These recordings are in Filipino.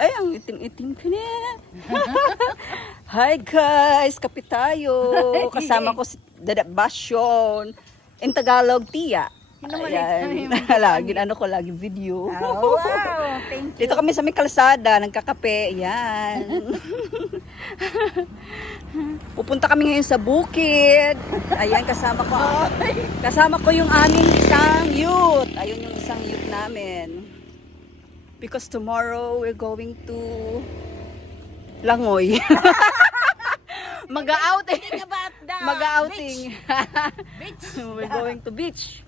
Ay, ang itim-itim ka na. Hi guys, kapit tayo. Kasama ko si Dada Basyon. In Tagalog, Tia. Ayan. Lagi, lagi video. Oh, wow, thank you. Dito kami sa may kalsada, nagkakape. Ayan. Pupunta kami ngayon sa bukid. Ayan, kasama ko yung aming isang youth. Ayun yung isang youth namin. Because tomorrow we're going to Langoy. Mag-outing. Mag-outing. Beach. We're going to beach.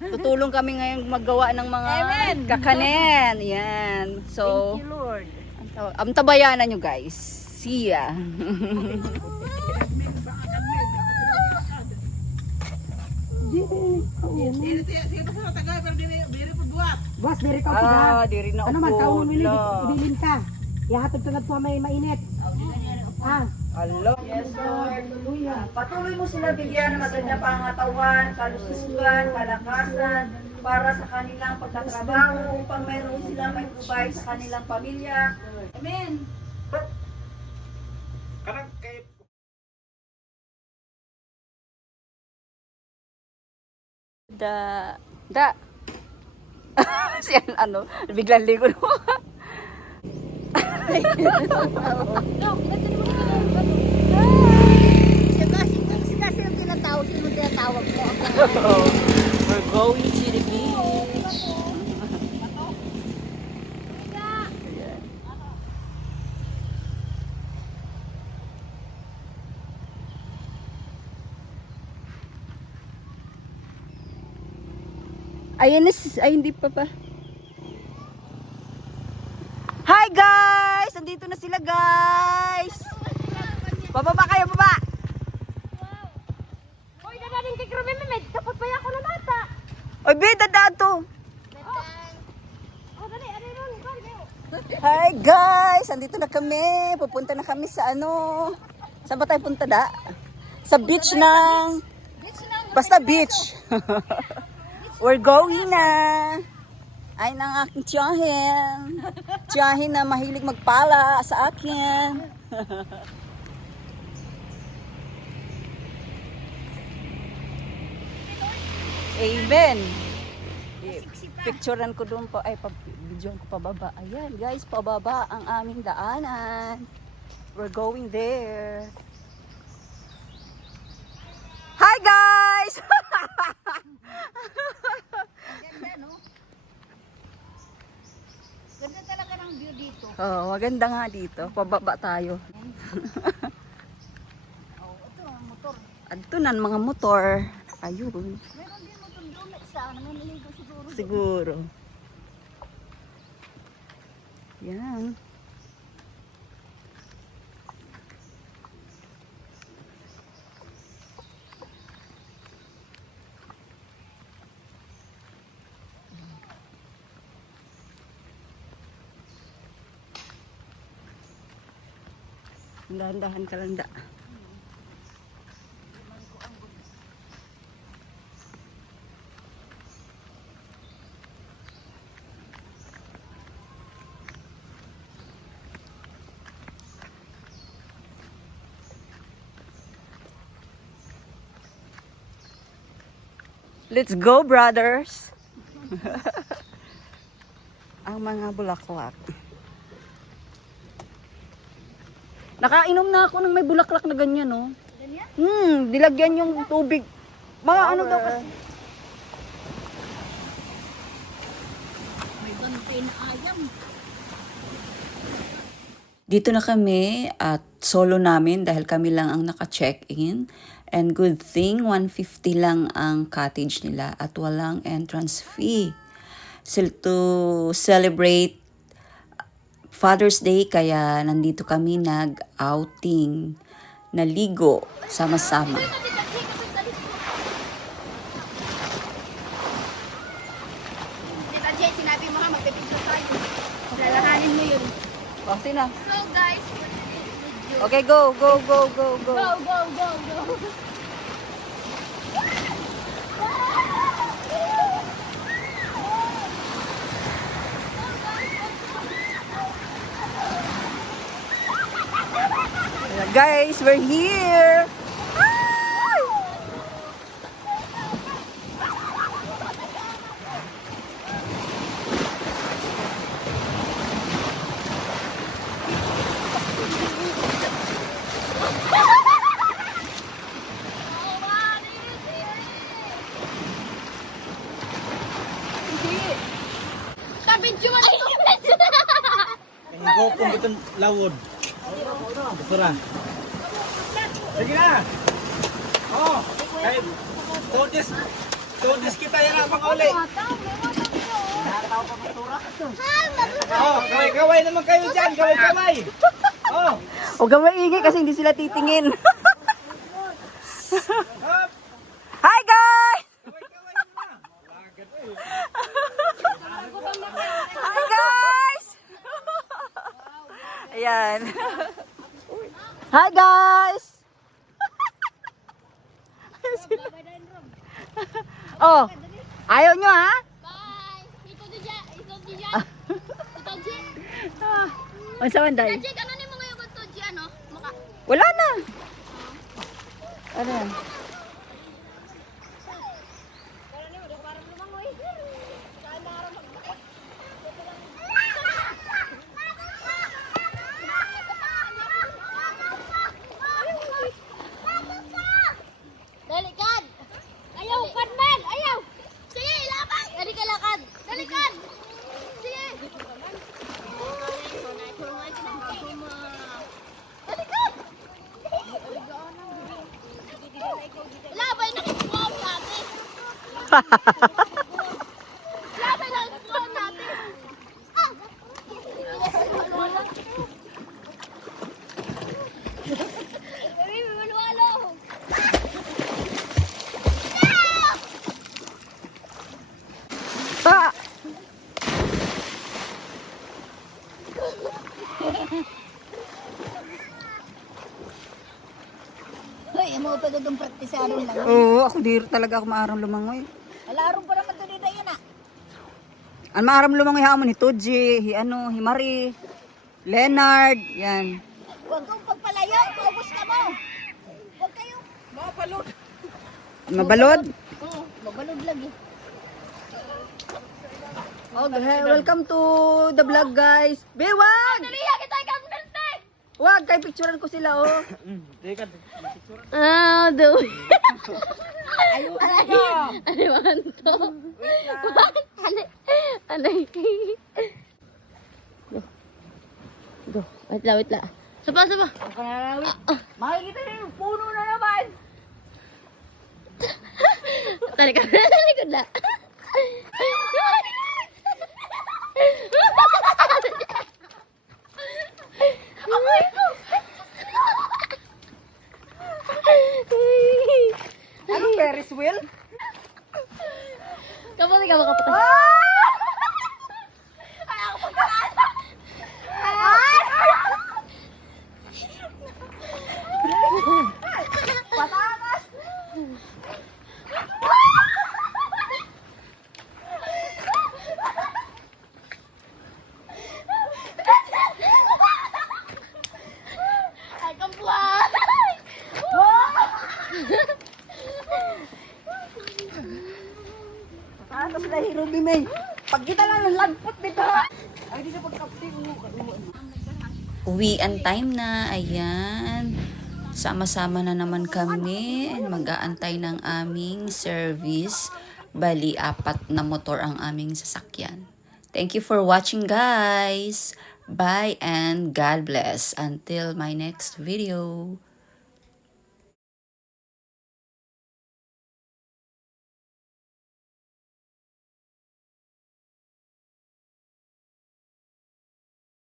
Tutulong kami ngayon magawa ng mga Amen. kakanen. Yan. So, Thank you, Lord. ang tabayanan nyo guys. See ya. Boss, diri ka pud. Diri na Ano man taon mo la. bilin ka. Ihatod ka po may mainit. Hello. Yes, Lord. Patuloy mo sila bigyan ng maganda pangatawan, kalusugan, kalakasan para sa kanilang pagtatrabaho upang mayroon sila may provide sa kanilang pamilya. Amen. Da. Si ano, biglang ligo. Kasi yung tinatawag, sino tinatawag mo? We're going to the beach. Ayan na, ay hindi pa pa. Hi guys! Andito na sila guys! Bababa kayo, baba! Hoy, dadaling kay Krumi, may kapot pa ako na bata. Oy, bida dato! Oh, dali, ano yun? Hi guys! Andito na kami. Pupunta na kami sa ano. Saan ba tayo punta da? Sa beach ng... Basta beach. We're going na. Ay, ng aking tiyahin. Tiyahin na mahilig magpala sa akin. Amen. Picturean ko doon pa, ay, videoan ko pababa. Ayan, guys, pababa ang aming daanan. We're going there. Hi, guys! Ganda, no? Ganda talaga ng view dito. Oh, maganda nga dito. Pababa tayo. Oh, ito ang motor. Adto na ang mga motor. Ayun. Meron din motor doon na isa. Naniligo siguro. Siguro. Yan. Dahan-dahan ka lang da. Let's go, brothers! Ang mga bulaklak. Nakainom na ako ng may bulaklak na ganyan, no? Ganyan? Dilagyan yung tubig. Mga ano daw kasi. May bantay na ayam. Dito na kami at solo namin dahil kami lang ang naka-check-in. And good thing, 150 lang ang cottage nila at walang entrance fee. So to celebrate Father's Day, kaya nandito kami nag-outing, naligo, sama-sama. Diba, Jay, sinabi mo nga, magpipidyo tayo. Lalahanin mo yun. O, sino? So, guys, Okay, go, go, go, go, go. go, go, go, go. Guys, we're here! Kabidyo man ito. Hindi ko kung itong lawod. Basura. Sige na! Oo! Kahit Tudis kita yan ang mga uli. Oo! Kaway-kaway naman kayo dyan! Kaway-kaway! Oo! Huwag kang maingay kasi hindi sila titingin. Hi guys! Kaway-kaway naman! Hi guys! Ayan. Hi guys! Oh, ayaw nyo ha? Bye. Ito Dija. Ito Dija. Ito Dija. Ang saman dahil? Dija, ano ni mga yung ito Dija, no? Maka. Wala na. Ano yan? Dalikad! Ayaw, Kadman! Ayaw! Sige, laban! Dalikad! Dalikad! Sige! Dalikad! Labay na kitbuaw natin! Labay na kitbuaw natin! Ah! Walwalo! Pa! Hoy, mo pa gagawin praktisaron lang. Oo, ako dito talaga ako maarang lumangoy. Alarong pa naman to dito yun ah. Ang maaram lumangoy hamon ni Toji, hi Marie, Leonard, yan. Huwag kang pagpalayo, paubos ka mo. Huwag kayo. Mabalod? Oo, mabalog lagi. Okay, welcome to the vlog guys. Bewag! Nariya kita kang bente! Wag, kay picturean ko sila oh. Ah, do. Ano man to? Ano? Go. Wait lang, wait lang. Sapa. Makikita niyo yung puno na naman. Talikod na. Ano Ferris wheel? Kamu ka makapatay. Ay, kampuan! Tapos na hirubi may. Pag kita lang ng lagpot dito. Ay, dito pagkapti. Uwian time na. Ayan. Sama-sama na naman kami. Mag-aantay ng aming service. Bali, 4 na motor ang aming sasakyan. Thank you for watching guys. Bye and God bless. Until my next video.